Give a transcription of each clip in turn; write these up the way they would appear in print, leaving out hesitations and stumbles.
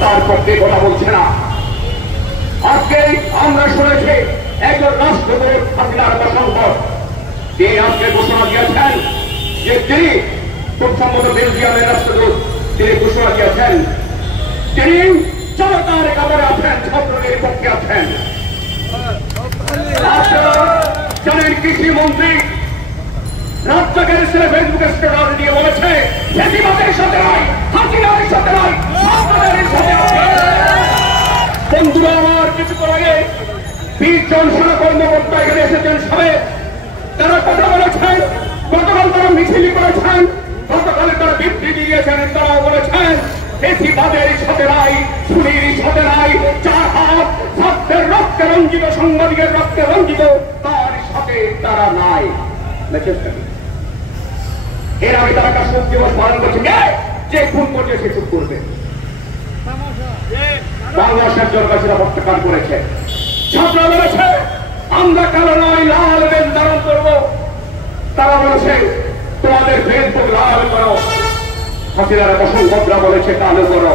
হত্যার পক্ষে কথা বলছে না। আজকে আমরা শুনেছি একজন রাষ্ট্রদূত হাসিনার প্রসঙ্গত তিনি আজকে ঘোষণা দিয়েছেন যে তিনি খুব সম্ভবত বেলজিয়ামের রাষ্ট্রদূত তিনি ঘোষণা দিয়েছেন তিনি জনতার কাতারে আছেন, ছাত্রদের পক্ষে আছেন। জানেন কৃষিমন্ত্রী রাজ্জাকের ছেলে ফেসবুকে স্ট্যাটাস দিয়ে বলেছে ফ্যাসিবাদের সাথে নয়, হাসিনার সাথে নয়, ছাত্রদের সাথে আছে। বন্ধুরা আমার, কিছুক্ষণ আগে 20 জন সেনা কর্মকর্তা এখানে এসেছেন সবে, তারা কথা বলেছেন, গতকাল তারা মিছিল করেছেন, গতকালে তারা বিবৃতি দিয়েছেন, তারা বলেছেন ফ্যাসিবাদের সাথে নাই, খুনির সাথে নাই, যার হাত ছাত্রের রক্তে রঞ্জিত, সাংবাদিকের রক্তে রঞ্জিত, তার সাথে তারা নাই। এর আগে তারা কাশ্মীর দিবস পালন করছে, যে খুন করছে সে চুপ করবে। বাংলাদেশের জনগণেরা প্রত্যাখ্যান করেছে। ছাত্ররা বলেছে আমরা কালো নয়, লাল বেশ ধারণ করবো। তারা বলেছে তোমাদের ফেসবুক লাল করো। হাসিনার প্রসঙ্গতরা বলেছে কালো করো।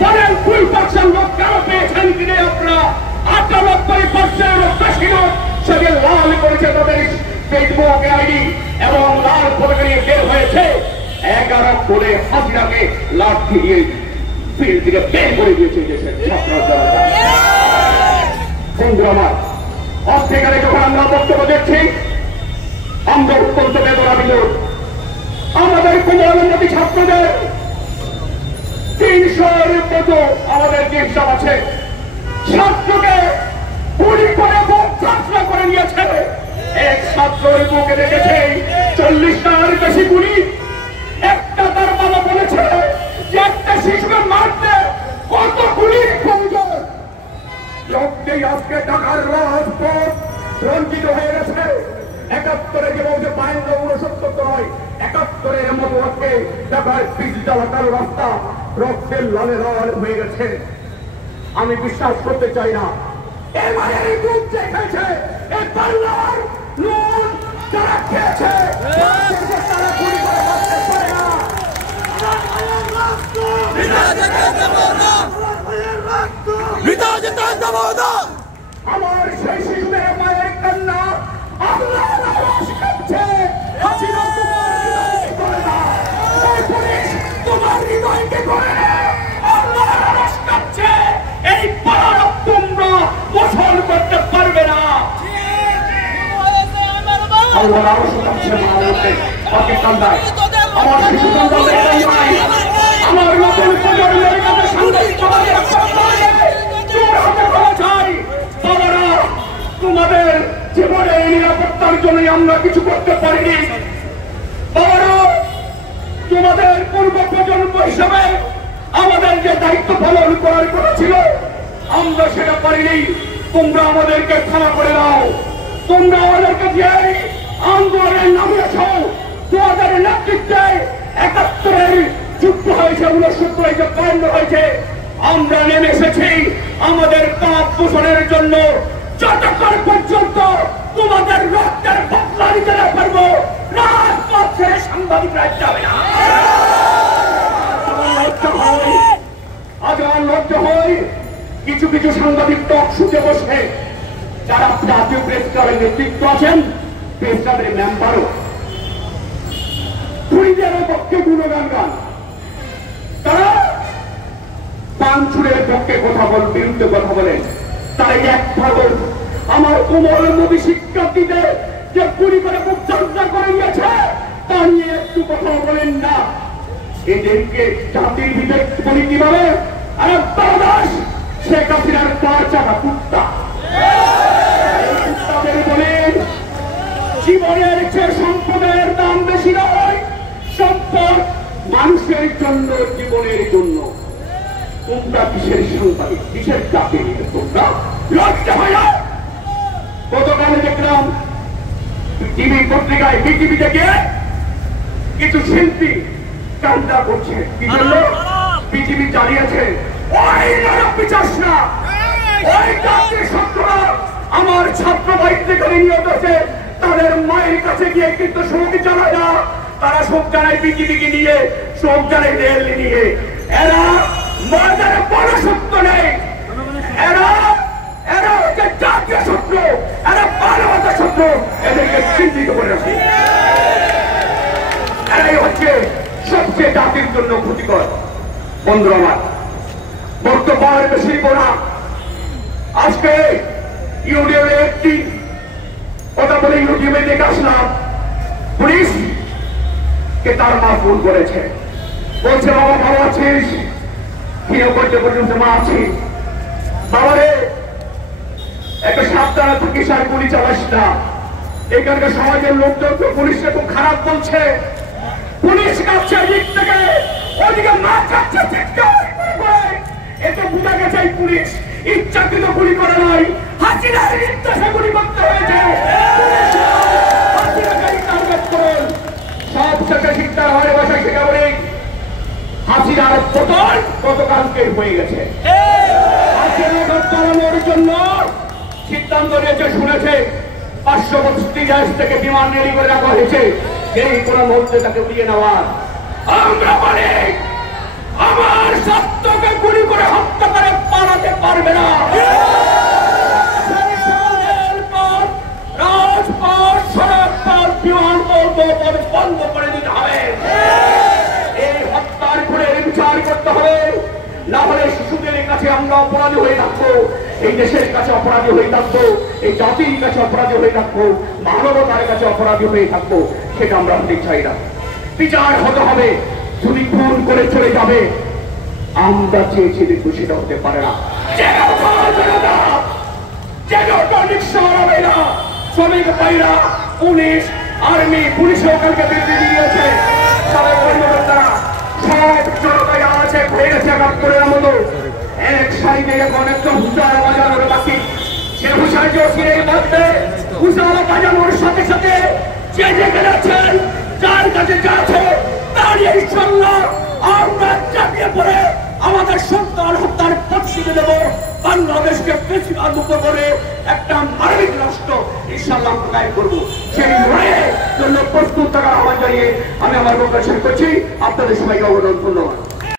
পরের 2% লোক কেন পেয়েছেন কিনে আপনারা? 98% লোক বেশি লোক সেদিন লাল করেছে তাদের ফেসবুক আইডি এবং লাল করে নিয়ে বের হয়েছে। 11 করে হাসিনাকে লাঠি দিয়ে ফিল্ড থেকে বের করে দিয়েছে দেশের ছাত্ররা। বন্ধু আমার, অর্থেকারে যখন আমরা বক্তব্য দেখছি আমরা অত্যন্ত বেদনাবিত। আমাদের কোমলমতি ছাত্রদের 300-এর মতো আমাদের দেশটা আছে, ছাত্রকে গুলি করে বুক যাত্রা করে নিয়েছে। এক ছাত্রের বুকে দেখেছে 40টার বেশি গুলি। একটা তার বাবা বলেছে যে একটা শিশুকে মারতে কত গুলির প্রয়োজন। লোকটাই আজকে ঢাকার রাজপথ রঞ্জিত হয়ে গেছে। 71-এ যে বলছে 52-69 নয়, 71-এর মতো আজকে ঢাকার পিচডালা কালো রাস্তা রক্তের লালে লাল হয়ে গেছে। আমি বিশ্বাস করতে চাই না এবারে এই দুধ যে খেয়েছে এই বাংলার নুন যারা খেয়েছে তারা গুলি করে বাঁচতে পারে না। আমার সেই শিশুদের মায়ের কান্না আল্লাহর আওয়াজ কাঁপছে। হাসিনা তোমার হৃদয়কে করে না, এই পুলিশ তোমার হৃদয়কে করে না, আল্লাহর আওয়াজ কাঁপছে। এই পাহাড় তোমরা গোসল করতে পারবে না। আল্লাহর আওয়াজ কাঁপছে মানবকে পাকিস্তানদায়। আমার শিশু সন্তানদের নাই, আমার নতুন প্রজন্মের কাছে সাংবাদিক সমাজের তোমাদের জীবনের নিরাপত্তার জন্য আমরা কিছু করতে পারিনি। বাবারা, তোমাদের পূর্ব প্রজন্ম হিসেবে আমাদের যে দায়িত্ব পালন করার কথা ছিল আমরা সেটা পারিনি। তোমরা আমাদেরকে ক্ষমা করে দাও। তোমরা আমাদেরকে যে আন্দোলনের নামিয়েছ, তোমাদের নেতৃত্বে 71-এর যুদ্ধ হয়েছে, 69 হয়েছে, 52 হয়েছে, আমরা নেমে এসেছি আমাদের পাপ পোষণের জন্য। যতক্ষণ পর্যন্ত তোমাদের রক্তের বদলা নিতে না পারবো রাজপথ ছেড়ে সাংবাদিকরা যাবে না। আজ আমার লজ্জা হয় কিছু কিছু সাংবাদিক টক শুতে বসে যারা জাতীয় প্রেস ক্লাবের নেতৃত্ব আছেন, প্রেস ক্লাবের মেম্বারও খুনিদের পক্ষে গুণগান গান, তারা পানচুরের পক্ষে কথা বল, বিরুদ্ধে কথা বলেন। তাই এক ভাবল আমার কোমলমতি শিক্ষার্থীদের যে গুলি করে বুক যাত্রা করে নিয়েছে তা নিয়ে একটু কথা বলেন না। এদেরকে জাতির বিবেক বলি কিভাবে? আর দাস শেখ হাসিনার 4 চাকা কুত্তা। কুত্তাদের বলেন জীবনের চেয়ে সম্পদের দাম বেশি নয়, সম্পদ মানুষের জন্য, জীবনের জন্য। তোমরা কিসের সাংবাদিক, কিসের চাকরি নিয়ে তোমরা লজ্জা হয় না? গতকালে দেখলাম টিভি পত্রিকায় বিটিভি থেকে কিছু শিল্পী কান্দা করছে, কি জন্য? বিটিভি চালিয়েছে ওই নরক পিচাসরা, ওই জাতির ছাত্ররা আমার ছাত্র ভাই যেখানে নিহত হয়েছে তাদের মায়ের কাছে গিয়ে কিন্তু শোক জানায় না। তারা শোক জানায় বিটিভিকে নিয়ে, শোক জানায় রেল নিয়ে। এরা ময়দানে বড় ছাত্র এদেরকে চিহ্নিত করে রাখি। এরাই হচ্ছে সবচেয়ে জাতির জন্য ক্ষতিকর। বন্ধুরা আমার, বর্তমান বেশি না, আজকে ইউটিউবে একটি কথা বলে ইউটিউবে দেখে আসলাম, পুলিশ কে তার মা ফোন করেছে, বলছে বাবা ভালো আছিস? কিনে করতে পর্যন্ত মা আছি। বাবারে একটা সাবধানে থাকিস, আর গুলি চালাস না। এখানকার সমাজের লোকজন তো পুলিশকে খুব খারাপ বলছে। পুলিশ কাছে দিক থেকে ওদিকে মা কাছে এতে বোঝা গেছে এই পুলিশ ইচ্ছাকৃত গুলি করে নয়, হাসিনার নির্দেশে গুলি করতে হয়েছে। সব থেকে শিক্ষার হয় ভাষায় শেখা বলে হাসিনার পতন গতকালকে হয়ে গেছে। হাসিনা চালানোর জন্য সিদ্ধান্ত নিয়েছে, শুনেছে পার্শ্ববর্তী দেশ থেকে বিমান রেডি করে রাখা হয়েছে, এই কোন মুহূর্তে তাকে উড়িয়ে নেওয়ার। আমরা বলি আমার সত্যকে গুলি করে হত্যা করে পালাতে পারবে না। রাজপথ, সড়ক পথ, বিমানবন্দর বন্ধ করে দিতে হবে। এই হত্যার করে বিচার করতে হবে, না হলে শিশুদের কাছে আমরা অপরাধী হয়ে থাকবো, এই দেশের কাছে অপরাধী হয়ে থাকবো, এই জাতির কাছে অপরাধী হয়ে থাকবো, মানবতার কাছে অপরাধী হয়ে থাকবো। সেটা আমরা হতে চাই না। বিচার হতে হবে। যদি খুন করে চলে যাবে, আমরা চেয়েছি কিন্তু সেটা হতে পারে না। শ্রমিক ভাইরা, পুলিশ, আর্মি, পুলিশও কালকে বিবৃতি দিয়েছে, সবাই কর্মকর্তারা সব জনতায় আছে হয়ে গেছে একাত্তরের মতো। এক সাইডে এখন একটা হুঁশারা বাজানোর বাকি, সে হুঁশার মধ্যে হুঁশারা বাজানোর সাথে সাথে যে যেখানে আছেন, যার কাছে যা আছে দাঁড়িয়ে ইনশাল্লাহ আমরা চাপিয়ে পড়ে আমাদের সন্তান হত্যার প্রতিশোধ দেব। বাংলাদেশকে বেশিরভাগ করে একটা মানবিক রাষ্ট্র ইনশাল্লাহ আমরা কায়েম করবো। সেই লড়াইয়ের জন্য প্রস্তুত থাকার আহ্বান জানিয়ে আমি আমার বক্তব্য শেষ করছি। আপনাদের সবাইকে অবদান ধন্যবাদ।